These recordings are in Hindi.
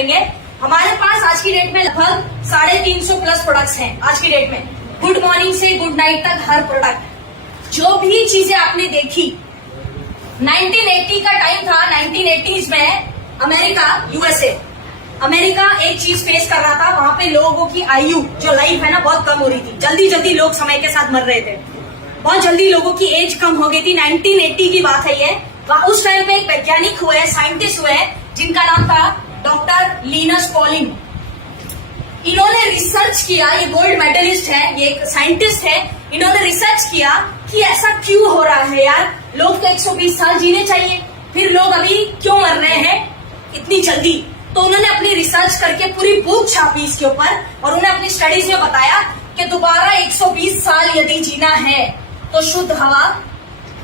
हमारे पास आज की डेट में लगभग 350 प्लस प्रोडक्ट्स हैं। आज की डेट में गुड मॉर्निंग से गुड नाइट तक हर प्रोडक्ट, जो भी चीजें आपने देखी, 1980 का टाइम था। 1980s में अमेरिका, यूएसए, अमेरिका एक चीज फेस कर रहा था। वहां पे लोगों की आयु, जो लाइफ है ना, बहुत कम हो रही थी। जल्दी जल्दी लोग समय के साथ मर रहे थे, बहुत जल्दी लोगों की एज कम हो गई थी। 1980 की बात है ये। उस टाइम पे एक वैज्ञानिक हुए, साइंटिस्ट हुए, जिनका नाम था डॉक्टर लिनस पॉलिंग। इन्होंने रिसर्च किया, ये गोल्ड मेडलिस्ट है, ये एक साइंटिस्ट है। इन्होंने रिसर्च किया कि ऐसा क्यों हो रहा है यार, लोग तो 120 साल जीने चाहिए, फिर लोग अभी क्यों मर रहे हैं इतनी जल्दी। तो उन्होंने अपनी रिसर्च करके पूरी बुक छापी इसके ऊपर, और उन्होंने अपनी स्टडीज में बताया कि दोबारा 120 साल यदि जीना है तो शुद्ध हवा,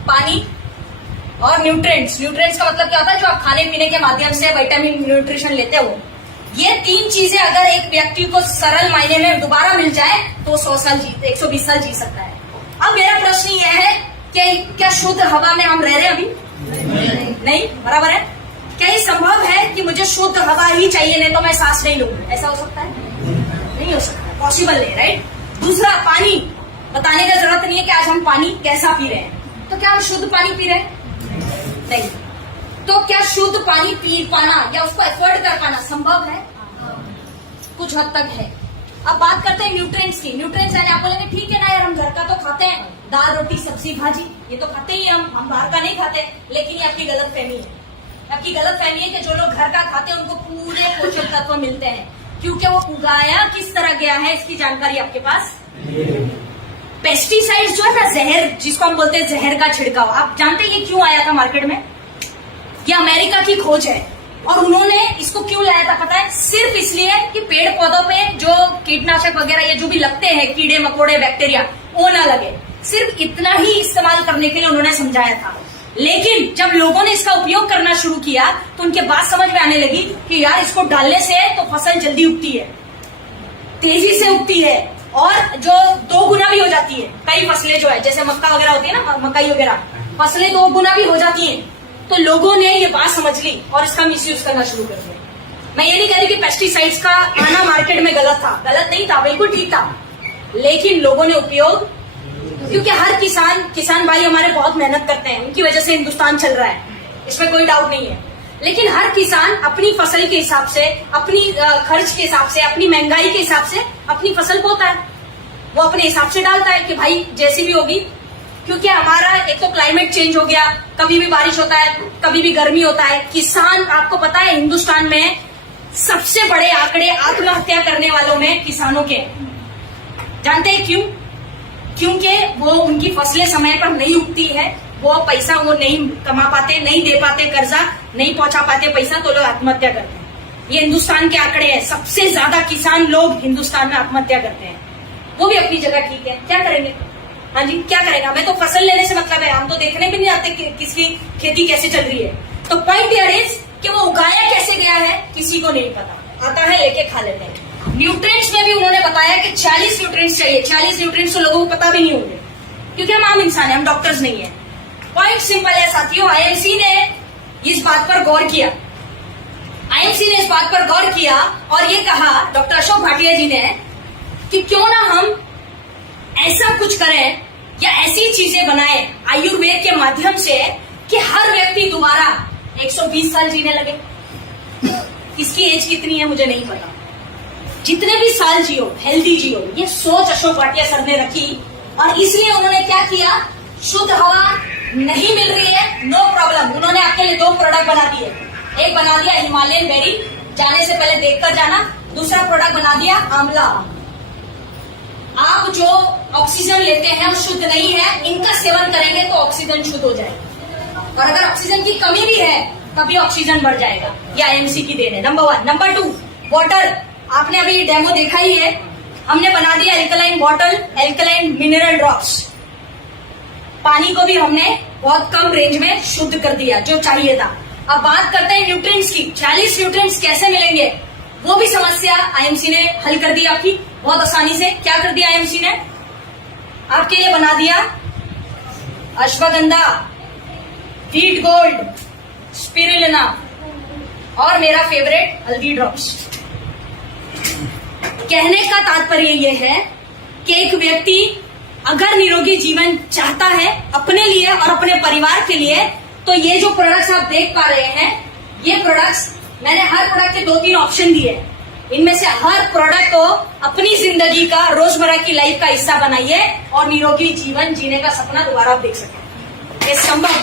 पानी और न्यूट्रिएंट्स। न्यूट्रिएंट्स का मतलब क्या होता है, जो आप खाने पीने के माध्यम से विटामिन न्यूट्रिशन लेते हो, ये 3 चीजें अगर एक व्यक्ति को सरल मायने में दोबारा मिल जाए तो 100 साल 120 साल जी सकता है। अब मेरा प्रश्न यह है कि क्या शुद्ध हवा में हम रह रहे हैं अभी? नहीं, बराबर है। क्या ये संभव है कि मुझे शुद्ध हवा ही चाहिए, नहीं तो मैं सांस नहीं लूंगा? ऐसा हो सकता है? नहीं हो सकता, पॉसिबल नहीं, राइट। दूसरा, पानी। बताने का जरूरत नहीं है कि आज हम पानी कैसा पी रहे हैं। तो क्या हम शुद्ध पानी पी रहे हैं? नहीं। तो क्या शुद्ध पानी पी पाना या उसको एफोर्ड कर पाना संभव है? कुछ हद तक है। अब बात करते हैं न्यूट्रिएंट्स की। न्यूट्रिएंट्स यानी आप बोलेंगे ठीक है ना यार, हम घर का तो खाते हैं, दाल रोटी सब्जी भाजी, ये तो खाते ही हम बाहर का नहीं खाते। लेकिन ये आपकी गलत फहमी है। आपकी गलत फहमी है कि जो लोग घर का खाते हैं उनको पूरे पोषक तत्व मिलते हैं, क्योंकि वो उगाया किस तरह गया है इसकी जानकारी आपके पास। पेस्टिसाइड्स जो है ना, जहर, जिसको हम बोलते हैं जहर का छिड़काव, आप जानते हैं ये क्यों आया था मार्केट में? ये अमेरिका की खोज है। और उन्होंने इसको क्यों लाया था पता है? सिर्फ इसलिए कि पेड़ पौधों पे जो कीटनाशक वगैरह ये जो भी लगते हैं, कीड़े मकोड़े बैक्टीरिया, वो ना लगे। सिर्फ इतना ही इस्तेमाल करने के लिए उन्होंने समझाया था। लेकिन जब लोगों ने इसका उपयोग करना शुरू किया तो उनके बात समझ में आने लगी कि यार इसको डालने से तो फसल जल्दी उगती है, तेजी से उगती है, और जो 2 गुना भी हो जाती है। कई फसलें जो है, जैसे मक्का वगैरह होती है ना, मकई वगैरह, फसलें 2 गुना भी हो जाती हैं। तो लोगों ने ये बात समझ ली और इसका मिसयूज करना शुरू कर दिया। मैं ये नहीं कह रही कि पेस्टिसाइड्स का आना मार्केट में गलत था, गलत नहीं था, बिल्कुल ठीक था। लेकिन लोगों ने उपयोग, क्योंकि हर किसान भाई हमारे बहुत मेहनत करते हैं, उनकी वजह से हिंदुस्तान चल रहा है, इसमें कोई डाउट नहीं है। लेकिन हर किसान अपनी फसल के हिसाब से, अपनी खर्च के हिसाब से, अपनी महंगाई के हिसाब से अपनी फसल बोता है। वो अपने हिसाब से डालता है कि भाई जैसी भी होगी, क्योंकि हमारा एक तो क्लाइमेट चेंज हो गया, कभी भी बारिश होता है, कभी भी गर्मी होता है। किसान, आपको पता है हिंदुस्तान में सबसे बड़े आंकड़े आत्महत्या करने वालों में किसानों के। जानते हैं क्यों? क्योंकि वो उनकी फसलें समय पर नहीं उगती है, वो पैसा वो नहीं कमा पाते, नहीं दे पाते, कर्जा नहीं पहुंचा पाते पैसा, तो लोग आत्महत्या करते हैं। ये हिंदुस्तान के आंकड़े हैं, सबसे ज्यादा किसान लोग हिंदुस्तान में आत्महत्या करते हैं। वो भी अपनी जगह ठीक है, क्या करेंगे? हाँ जी, क्या करेगा? हमें तो फसल लेने से मतलब है, हम तो देखने भी नहीं आते कि किसकी खेती कैसे चल रही है। तो पॉइंट हियर इज कि वो उगाया कैसे गया है किसी को नहीं पता, आता है लेके खा लेते हैं। न्यूट्रिएंट्स में भी उन्होंने बताया कि 40 न्यूट्रिएंट्स चाहिए। 40 न्यूट्रिएंट्स तो लोगों को पता भी नहीं होंगे, क्योंकि हम आम इंसान हैं, हम डॉक्टर्स नहीं है। पॉइंट सिंपल है साथियों, आईएमसी ने इस बात पर गौर किया। आईएमसी ने इस बात पर गौर किया और ये कहा, डॉक्टर अशोक भाटिया जी ने, कि क्यों ना हम ऐसा कुछ करें या ऐसी चीजें बनाएं आयुर्वेद के माध्यम से कि हर व्यक्ति दोबारा 120 साल जीने लगे। इसकी एज कितनी है मुझे नहीं पता, जितने भी साल जियो, हेल्दी जियो, ये सोच अशोक भाटिया सर ने रखी। और इसलिए उन्होंने क्या किया, शुद्ध हवा नहीं मिल रही है, नो प्रॉब्लम, उन्होंने आपके लिए 2 प्रोडक्ट बना दिए। एक बना दिया हिमालयन बेरी, जाने से पहले देखकर जाना। दूसरा प्रोडक्ट बना दिया आंवला। आप जो ऑक्सीजन लेते हैं वो शुद्ध नहीं है, इनका सेवन करेंगे तो ऑक्सीजन शुद्ध हो जाएगा, और अगर ऑक्सीजन की कमी भी है तभी ऑक्सीजन बढ़ जाएगा। ये आईएमसी की देन है, नंबर 1। Number 2, water. आपने अभी डेमो देखा ही है, हमने बना दिया alkaline bottle, alkaline mineral drops. पानी को भी हमने बहुत कम रेंज में शुद्ध कर दिया, जो चाहिए था। अब बात करते हैं न्यूट्रिएंट्स की। 40 न्यूट्रिएंट्स कैसे मिलेंगे, वो भी समस्या आईएमसी ने हल कर दी आपकी बहुत आसानी से। क्या कर दिया आईएमसी ने? आपके लिए बना दिया अश्वगंधा, व्हीट गोल्ड, स्पिरुलिना, और मेरा फेवरेट हल्दी ड्रॉप्स। कहने का तात्पर्य यह है कि एक व्यक्ति अगर निरोगी जीवन चाहता है अपने लिए और अपने परिवार के लिए, तो ये जो प्रोडक्ट्स आप देख पा रहे हैं, ये प्रोडक्ट्स मैंने हर प्रोडक्ट के 2-3 ऑप्शन दिए। इनमें से हर प्रोडक्ट को अपनी जिंदगी का, रोजमर्रा की लाइफ का हिस्सा बनाइए और निरोगी जीवन जीने का सपना दोबारा आप देख सकें। ये संभव